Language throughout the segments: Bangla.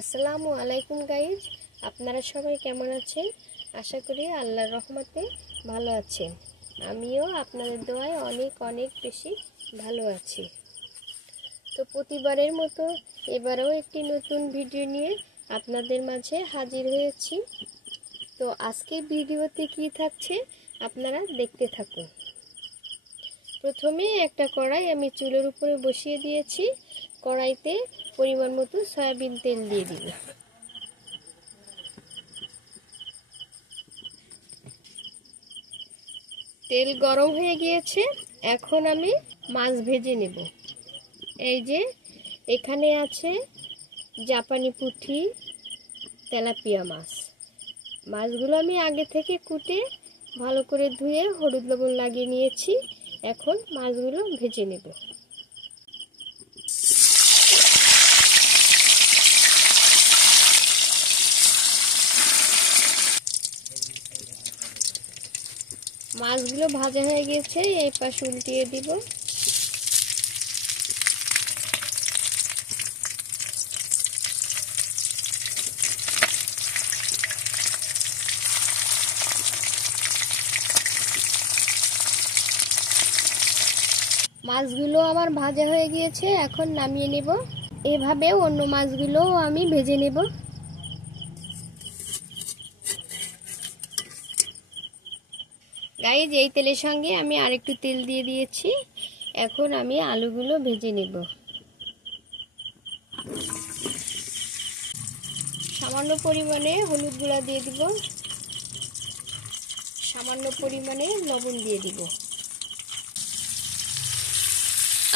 আসসালামু আলাইকুম গাইজ, আপনারা সবাই কেমন আছেন? আশা করি আল্লাহর রহমতে ভালো আছেন। আমিও আপনাদের দোয়ায় অনেক অনেক বেশি ভালো আছি। তো প্রতিবারের মতো এবারেও একটি নতুন ভিডিও নিয়ে আপনাদের মাঝে হাজির হয়েছি। তো আজকের ভিডিওতে কি থাকছে আপনারা দেখতে থাকুন। প্রথমে একটা কড়াই আমি চুলের উপরে বসিয়ে দিয়েছি। কড়াইতে পরিমাণ মতো সয়াবিন তেল দিয়ে দিব। তেল গরম হয়ে গিয়েছে, এখন আমি মাছ ভেজে নেব। এই যে এখানে আছে জাপানি পুঁটি, তেলাপিয়া মাছ। মাছগুলো আমি আগে থেকে কুটে ভালো করে ধুয়ে হলুদ লবণ লাগিয়ে নিয়েছি। এখন মাছগুলো ভেজে নেব। মাছগুলো ভাজা হয়ে গেছে, এই পাশে উল্টিয়ে দিব। মাছগুলো আমার ভাজা হয়ে গিয়েছে, এখন নামিয়ে নেব। এভাবে অন্য মাছগুলো আমি ভেজে নেব। গাইজ, এই তেলের সঙ্গে আমি আরেকটু তেল দিয়ে দিয়েছি। এখন আমি আলুগুলো ভেজে নেব। সামান্য পরিমাণে হলুদ গুঁড়া দিয়ে দিব, সামান্য পরিমাণে লবণ দিয়ে দিব।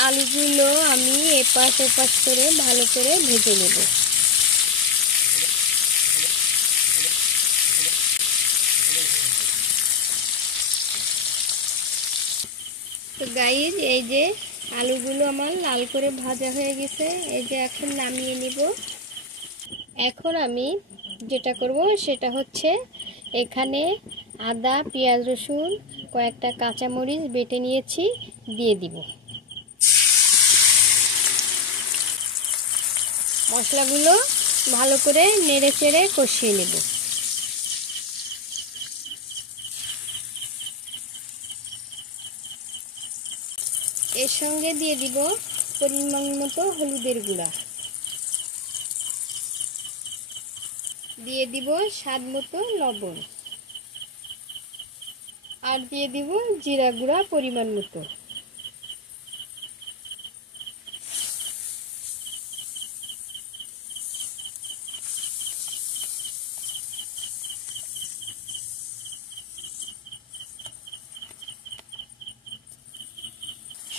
আলুগুলো আমি এপাশ ওপাশ করে ভালো করে ভেজে নেব। তো গাইজ, এই যে আলুগুলো আমার লাল করে ভাজা হয়ে গেছে, এই যে এখন নামিয়ে নিব। এখন আমি যেটা করব সেটা হচ্ছে এখানে আদা, পেঁয়াজ, রসুন, কয়েকটা কাঁচামরিচ বেটে নিয়েছি, দিয়ে দিব। মশলাগুলো ভালো করে নেড়ে চেড়ে কষিয়ে নেব। এর সঙ্গে দিয়ে দিব পরিমাণ মতো হলুদের গুঁড়া, দিয়ে দিব স্বাদ মতো লবণ, আর দিয়ে দিব জিরা গুঁড়া পরিমাণ মতো।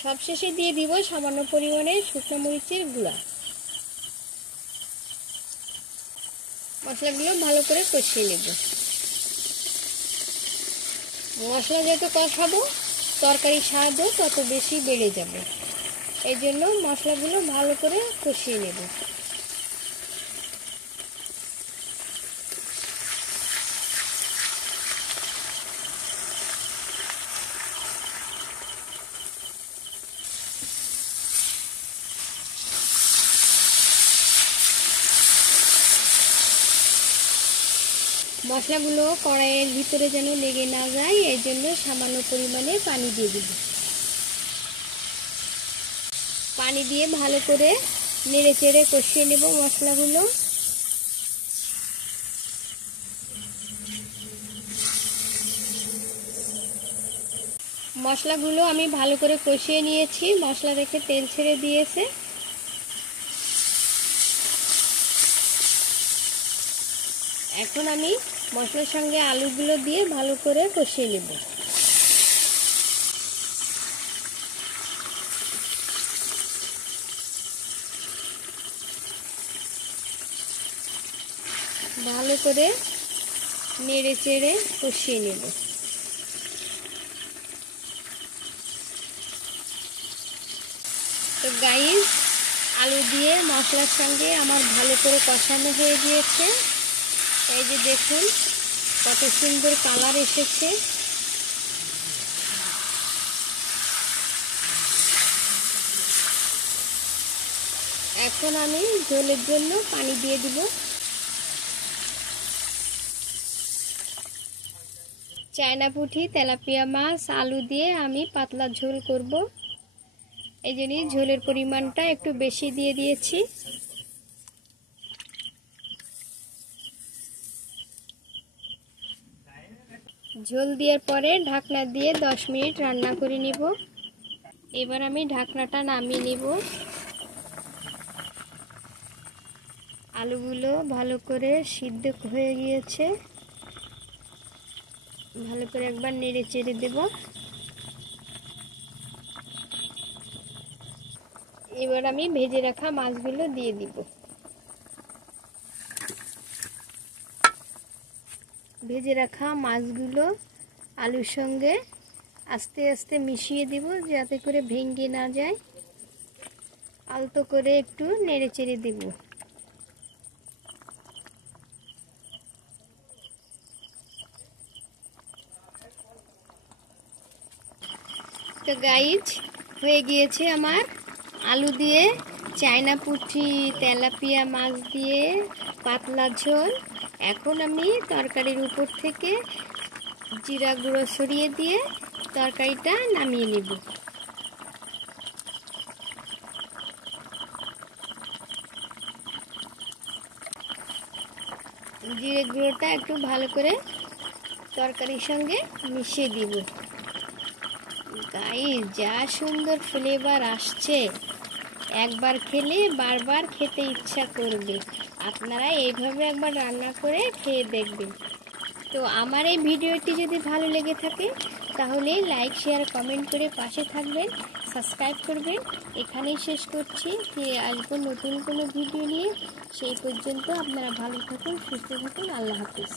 সবশেষে দিয়ে দিব সামান্য পরিমাণে শুকনো মরিচের গুঁড়া। মশলাগুলো ভালো করে কষিয়ে নেব। মশলা যত কষাবো তরকারির স্বাদও তত বেশি বেড়ে যাবে। এই জন্য মশলাগুলো ভালো করে কষিয়ে নেব। মশলাগুলো কড়াইয়ের ভিতরে যেন লেগে না যায়, এই জন্য সামান্য পরিমাণে পানি দিয়ে দিব। পানি দিয়ে ভালো করে নেড়ে চেড়ে কষিয়ে নেব মশলাগুলো। মশলাগুলো আমি ভালো করে কষিয়ে নিয়েছি, মশলা রেখে তেল ছেড়ে দিয়েছে। এখন আমি মশলার সঙ্গে আলুগুলো দিয়ে ভালো করে কষিয়ে নেব। ভালো করে নেড়ে চেড়ে কষিয়ে নেব। তো গাইস, আলু দিয়ে মশলার সঙ্গে আমার ভালো করে কষানো হয়ে গিয়েছে। এই যে দেখুন কত সুন্দর কালার এসেছে। এখন আমি ঝোলের জন্য পানি দিয়ে দিব। চায়না পুঁটি, তেলাপিয়া মাছ, আলু দিয়ে আমি পাতলা ঝোল করব। এই জন্য ঝোলের পরিমাণটা একটু বেশি দিয়ে দিয়েছি। ঝোল দেওয়ার পরে ঢাকনা দিয়ে 10 মিনিট রান্না করে নিব। এবার আমি ঢাকনাটা নামিয়ে নিব। আলুগুলো ভালো করে সিদ্ধ হয়ে গিয়েছে, ভালো করে একবার নেড়ে চেড়ে দেব। এবার আমি ভেজে রাখা মাছগুলো দিয়ে দিব। ভেজে রাখা মাছগুলো আলুর সঙ্গে আস্তে আস্তে মিশিয়ে দিব, যাতে করে ভেঙে না যায়। আলতো করে একটু নেড়ে চেড়ে দেব। তো গাইজ, হয়ে গিয়েছে আমার আলু দিয়ে চায়না পুঁটি তেলাপিয়া মাছ দিয়ে পাতলা ঝোল। এখন আমি তরকারির উপর থেকে জিরা গুঁড়ো ছড়িয়ে দিয়ে তরকারিটা নামিয়ে নেব। জিরে গুঁড়োটা একটু ভালো করে তরকারির সঙ্গে মিশিয়ে দিব। গাইস, যা সুন্দর ফ্লেভার আসছে, একবার খেলে বারবার খেতে ইচ্ছা করবে। আপনারা এইভাবে একবার রান্না করে খেয়ে দেখবেন। তো আমার এই ভিডিওটি যদি ভালো লেগে থাকে তাহলে লাইক, শেয়ার, কমেন্ট করে পাশে থাকবেন, সাবস্ক্রাইব করবেন। এখানেই শেষ করছি। ফিরে আসবো নতুন কোনো ভিডিও নিয়ে। সেই পর্যন্ত আপনারা ভালো থাকুন, সুস্থ থাকুন। আল্লাহ হাফিজ।